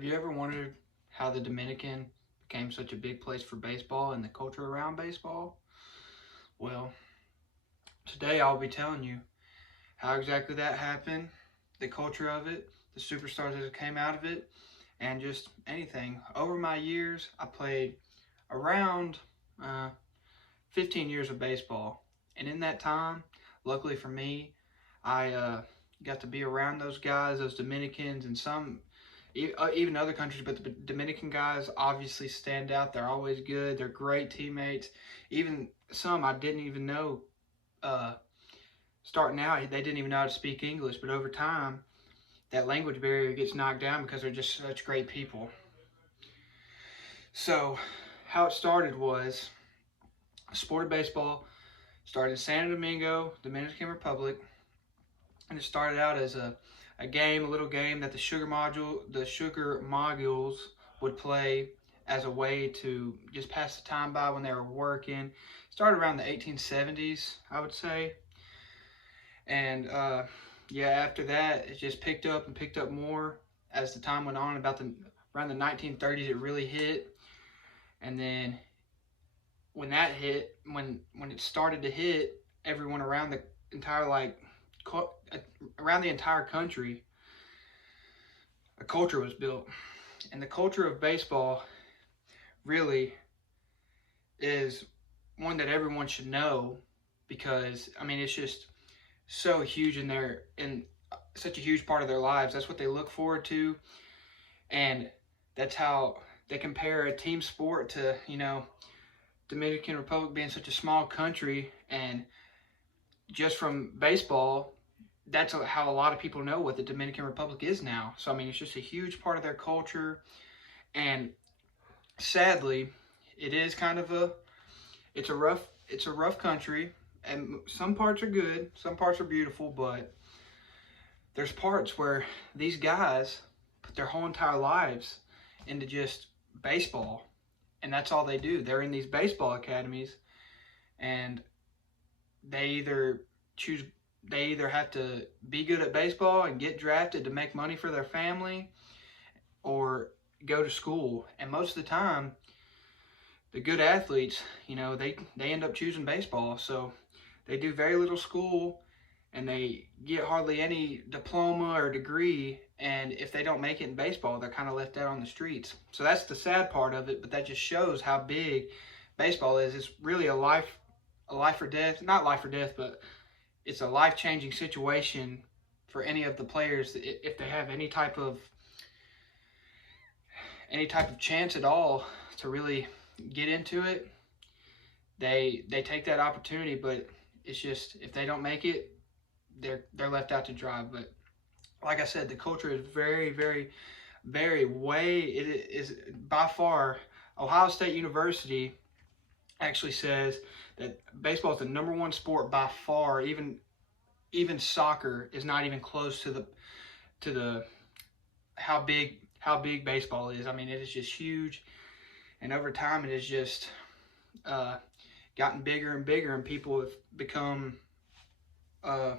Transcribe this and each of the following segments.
Have you ever wondered how the Dominican became such a big place for baseball and the culture around baseball? Well, today I'll be telling you how exactly that happened, the culture of it, the superstars that came out of it, and just anything. Over my years, I played around uh, 15 years of baseball. And in that time, luckily for me, I got to be around those guys, those Dominicans, and even other countries, but the Dominican guys obviously stand out. They're always good. They're great teammates. Even some I didn't even know uh, starting out, they didn't even know how to speak English, but over time, that language barrier gets knocked down because they're just such great people. So, how it started was I sported baseball, started in Santo Domingo, Dominican Republic, and it started out as a game, a little game that the sugar modules would play as a way to just pass the time by when they were working. Started around the 1870s, I would say, and yeah, after that it just picked up and picked up more as the time went on. Around the 1930s, it really hit, and then when it started to hit, everyone around the entire around the entire country, a culture was built. And the culture of baseball really is one that everyone should know because I mean it's just so huge in such a huge part of their lives. That's what they look forward to, and that's how they compare a team sport to, Dominican Republic being such a small country, and just from baseball, that's how a lot of people know what the Dominican Republic is now. So I mean, it's just a huge part of their culture, and sadly, it is kind of it's a rough country, and some parts are good, some parts are beautiful, but there's parts where these guys put their whole entire lives into just baseball, and that's all they do. They're in these baseball academies, and they either choose they either have to be good at baseball and get drafted to make money for their family, or go to school. And most of the time, the good athletes, they end up choosing baseball. So they do very little school, and they get hardly any diploma or degree. And if they don't make it in baseball, they're kind of left out on the streets. So that's the sad part of it. But that just shows how big baseball is. It's really a life or death, not life or death, but it's a life-changing situation for any of the players if they have any type of chance at all to really get into it. They take that opportunity, but it's just if they don't make it, they're left out to dry. But like I said, the culture is very, very, very way it is by far. Ohio State University actually says that baseball is the number one sport by far. Even soccer is not even close to the how big baseball is. I mean, it is just huge, and over time, it has just uh, gotten bigger and bigger, and people have become uh,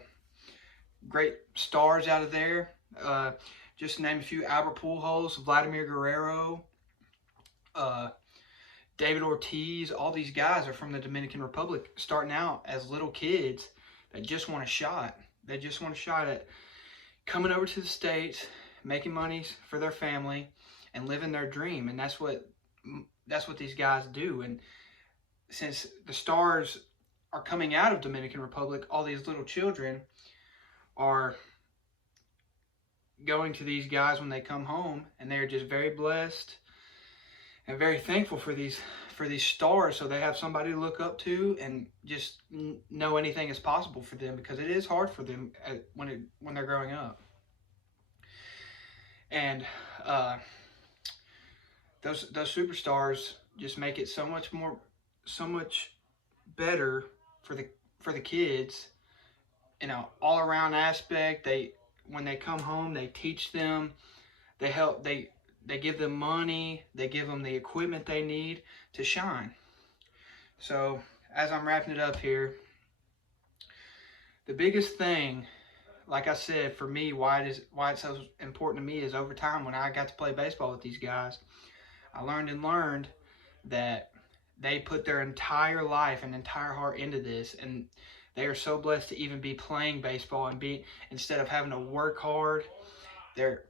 great stars out of there. Just to name a few: Albert Pujols, Vladimir Guerrero, uh, David Ortiz. All these guys are from the Dominican Republic, starting out as little kids that just want a shot. They just want a shot at coming over to the States, making money for their family, and living their dream. And that's what these guys do. And since the stars are coming out of Dominican Republic, all these little children are going to these guys when they come home, and they're just very blessed and very thankful for these stars, so they have somebody to look up to and just know anything is possible for them, because it is hard for them when they're growing up. And those superstars just make it so much better for the kids in an all around aspect. When they come home, they teach them, they give them money, they give them the equipment they need to shine. So as I'm wrapping it up here, the biggest thing, like I said, for me, why it's so important to me is over time when I got to play baseball with these guys, I learned that they put their entire life and entire heart into this, and they are so blessed to even be playing baseball and be, instead of having to work hard, they're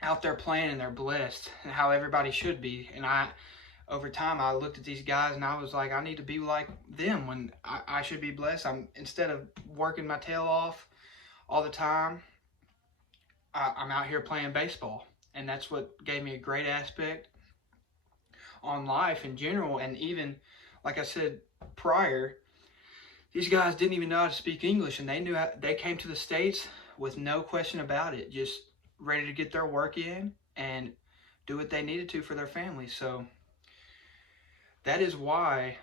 out there playing and they're blessed, and how everybody should be. And over time, I looked at these guys and I was like, I need to be like them when I should be blessed. I'm, instead of working my tail off all the time, I'm out here playing baseball. And that's what gave me a great aspect on life in general. And even, like I said prior, these guys didn't even know how to speak English, and they came to the States with no question about it, just ready to get their work in and do what they needed to for their family. So that is why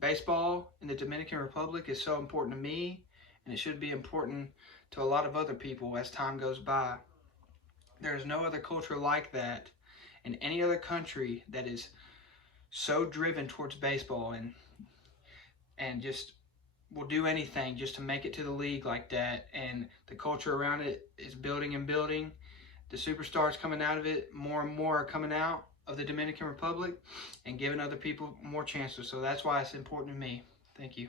baseball in the Dominican Republic is so important to me, and it should be important to a lot of other people as time goes by. There is no other culture like that in any other country that is so driven towards baseball and just will do anything just to make it to the league like that. And the culture around it is building and building. The superstars coming out of it, more and more are coming out of the Dominican Republic and giving other people more chances. So that's why it's important to me. Thank you.